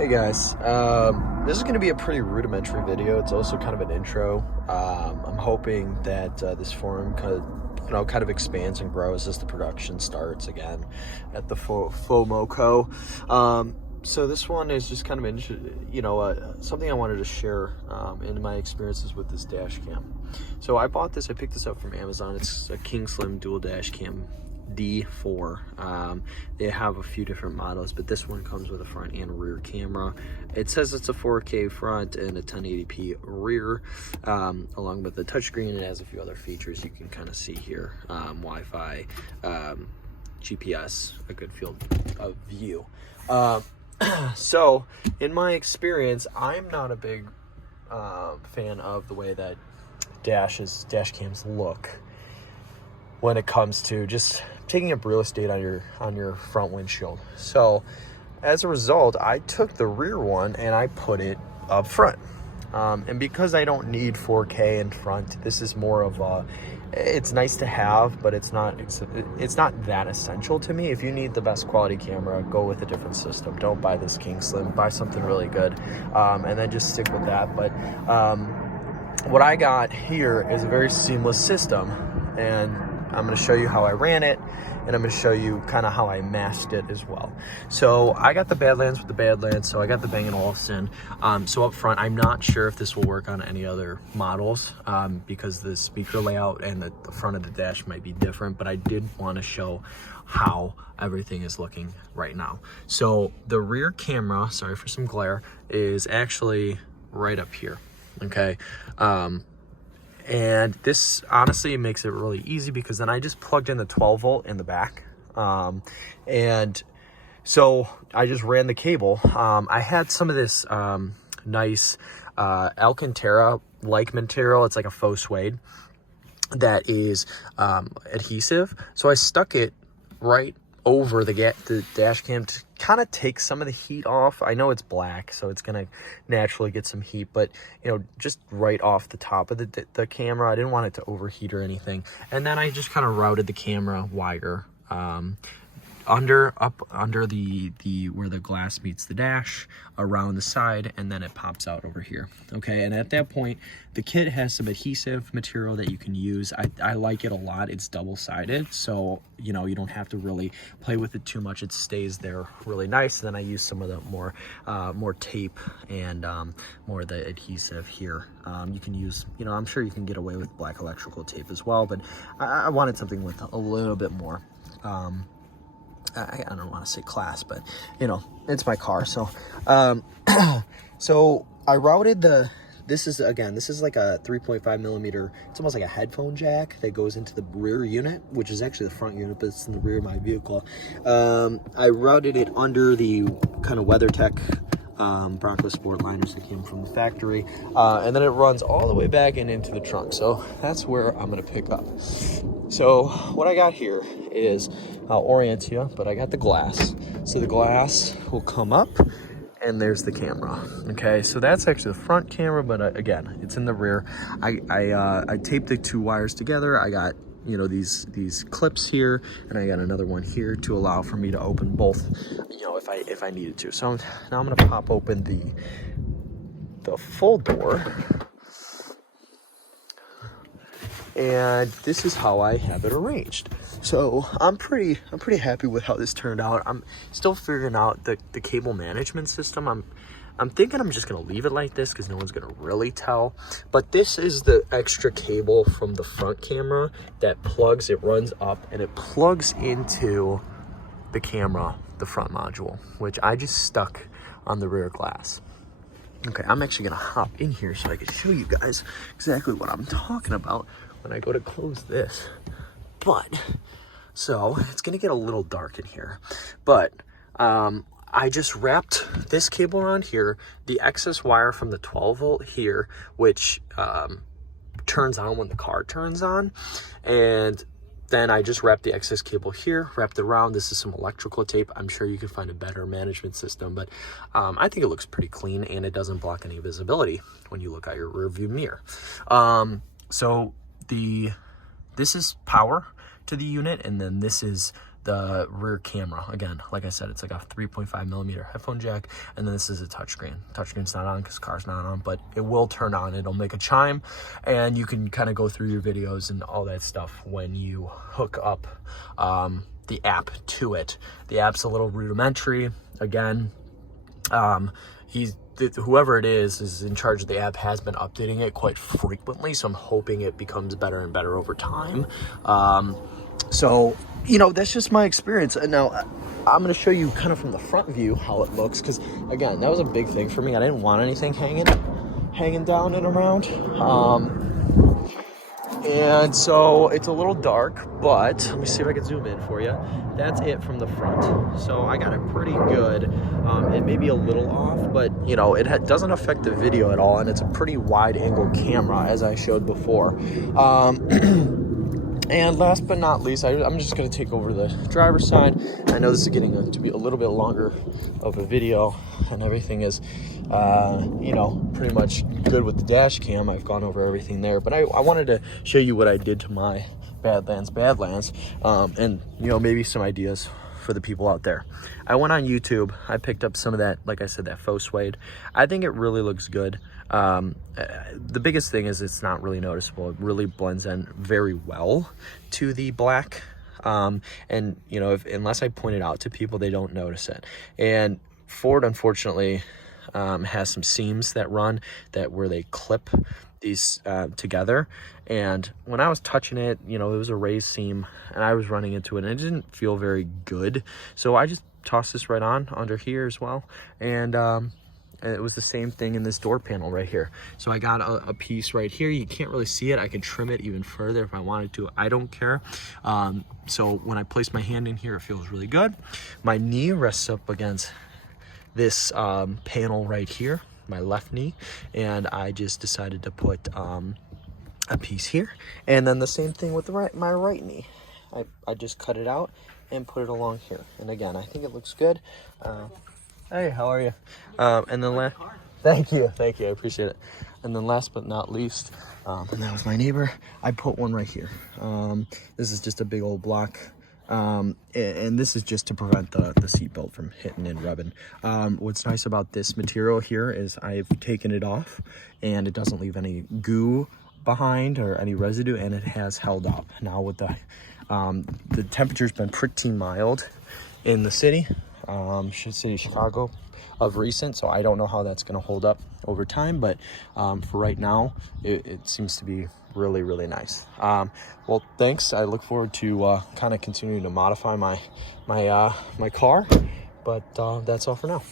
Hey guys, this is going to be a pretty rudimentary video. It's also kind of an intro. I'm hoping that this forum kind of expands and grows as the production starts again at the FOMOCO. So this one is just kind of something I wanted to share in my experiences with this dash cam. So I picked this up from Amazon. It's a Kingslim dual dash cam D4. They have a few different models, but this one comes with a front and rear camera. It says it's a 4K front and a 1080p rear, along with the touchscreen. It has a few other features you can kind of see here, Wi-Fi, GPS, a good field of view. So in my experience, I'm not a big fan of the way that dash cams look when it comes to just taking up real estate on your front windshield. So as a result, I took the rear one and I put it up front. And because I don't need 4K in front, this is more of it's nice to have, but it's not that essential to me. If you need the best quality camera, go with a different system. Don't buy this Kingslim, buy something really good, and then just stick with that. But what I got here is a very seamless system, and I'm going to show you how I ran it, and I'm going to show you kind of how I masked it as well. So I got the Badlands with the Badlands, so I got the Bang & Olufsen. So up front, I'm not sure if this will work on any other models because the speaker layout and the front of the dash might be different, but I did want to show how everything is looking right now. So the rear camera, sorry for some glare, is actually right up here, okay? And this honestly makes it really easy because then I just plugged in the 12 volt in the back. And so I just ran the cable. I had some of this nice Alcantara-like material. It's like a faux suede that is adhesive. So I stuck it right over the dash cam to kind of take some of the heat off. I know it's black, so it's gonna naturally get some heat, but just right off the top of the camera. I didn't want it to overheat or anything. And then I just kind of routed the camera wire up under the where the glass meets the dash, around the side, and then it pops out over here. Okay, and at that point the kit has some adhesive material that you can use. I like it a lot. It's double-sided, so you don't have to really play with it too much. It stays there really nice. And then I use some of the more tape and more of the adhesive here. You can use, I'm sure you can get away with black electrical tape as well, but I wanted something with a little bit more I don't want to say class, but it's my car. So so I routed this is like a 3.5 millimeter. It's almost like a headphone jack that goes into the rear unit, which is actually the front unit, but it's in the rear of my vehicle. I routed it under the kind of WeatherTech Bronco Sport liners that came from the factory, and then it runs all the way back and into the trunk. So that's where I'm gonna pick up. So what I got here is, I'll orient you, but I got the glass. So the glass will come up, and there's the camera. Okay, so that's actually the front camera, but again, it's in the rear. I taped the two wires together. I got these clips here, and I got another one here to allow for me to open both, if I needed to. So now I'm gonna pop open the full door. And this is how I have it arranged. So I'm pretty happy with how this turned out. I'm still figuring out the cable management system. I'm thinking I'm just gonna leave it like this because no one's gonna really tell. But this is the extra cable from the front camera that it runs up and it plugs into the camera, the front module, which I just stuck on the rear glass. Okay, I'm actually gonna hop in here so I can show you guys exactly what I'm talking about when I go to close this. So it's gonna get a little dark in here, but I just wrapped this cable around here, the excess wire from the 12 volt here, which turns on when the car turns on, and then I just wrapped the excess cable here, wrapped it around. This is some electrical tape. I'm sure you can find a better management system, but I think it looks pretty clean, and it doesn't block any visibility when you look at your rear view mirror. So this is power to the unit, and then this is the rear camera. Again, like I said, it's like a 3.5mm headphone jack, and then this is a touchscreen. Touchscreen's not on because car's not on, but it will turn on. It'll make a chime, and you can kind of go through your videos and all that stuff when you hook up the app to it. The app's a little rudimentary. Again, whoever it is in charge of the app has been updating it quite frequently, so I'm hoping it becomes better and better over time. So, you know, that's just my experience. And now I'm going to show you kind of from the front view how it looks, because again, that was a big thing for me. I didn't want anything hanging down and around. And so it's a little dark, but let me see if I can zoom in for you. That's it from the front. So I got it pretty good. It may be a little off, but you know, it doesn't affect the video at all, and it's a pretty wide angle camera, as I showed before. And last but not least, I'm just going to take over the driver's side. I know this is getting to be a little bit longer of a video, and everything is, you know, pretty much good with the dash cam. I've gone over everything there, but I wanted to show you what I did to my Badlands, and, you know, maybe some ideas for the people out there. I went on YouTube. I picked up some of that, like I said, that faux suede. I think it really looks good. The biggest thing is it's not really noticeable. It really blends in very well to the black. And you know, unless I point it out to people, they don't notice it. And Ford, unfortunately, has some seams that run where they clip these together. And when I was touching it, you know, it was a raised seam, and I was running into it, and it didn't feel very good. So I just tossed this right on under here as well. And it was the same thing in this door panel right here. So I got a piece right here. You can't really see it. I can trim it even further if I wanted to. I don't care. So when I place my hand in here, it feels really good. My knee rests up against this panel right here, my left knee, and I just decided to put a piece here, and then the same thing with my right knee. I just cut it out and put it along here, and again, I think it looks good. Hey, how are you? And then thank you, I appreciate it. And then last but not least, and that was my neighbor, I put one right here. This is just a big old block. And this is just to prevent the seatbelt from hitting and rubbing. What's nice about this material here is I've taken it off, and it doesn't leave any goo behind or any residue, and it has held up. Now with the temperature's been pretty mild in the city, should say Chicago of recent, so I don't know how that's going to hold up over time, but for right now it seems to be really, really nice. Well, thanks. I look forward to kind of continuing to modify my car, but that's all for now.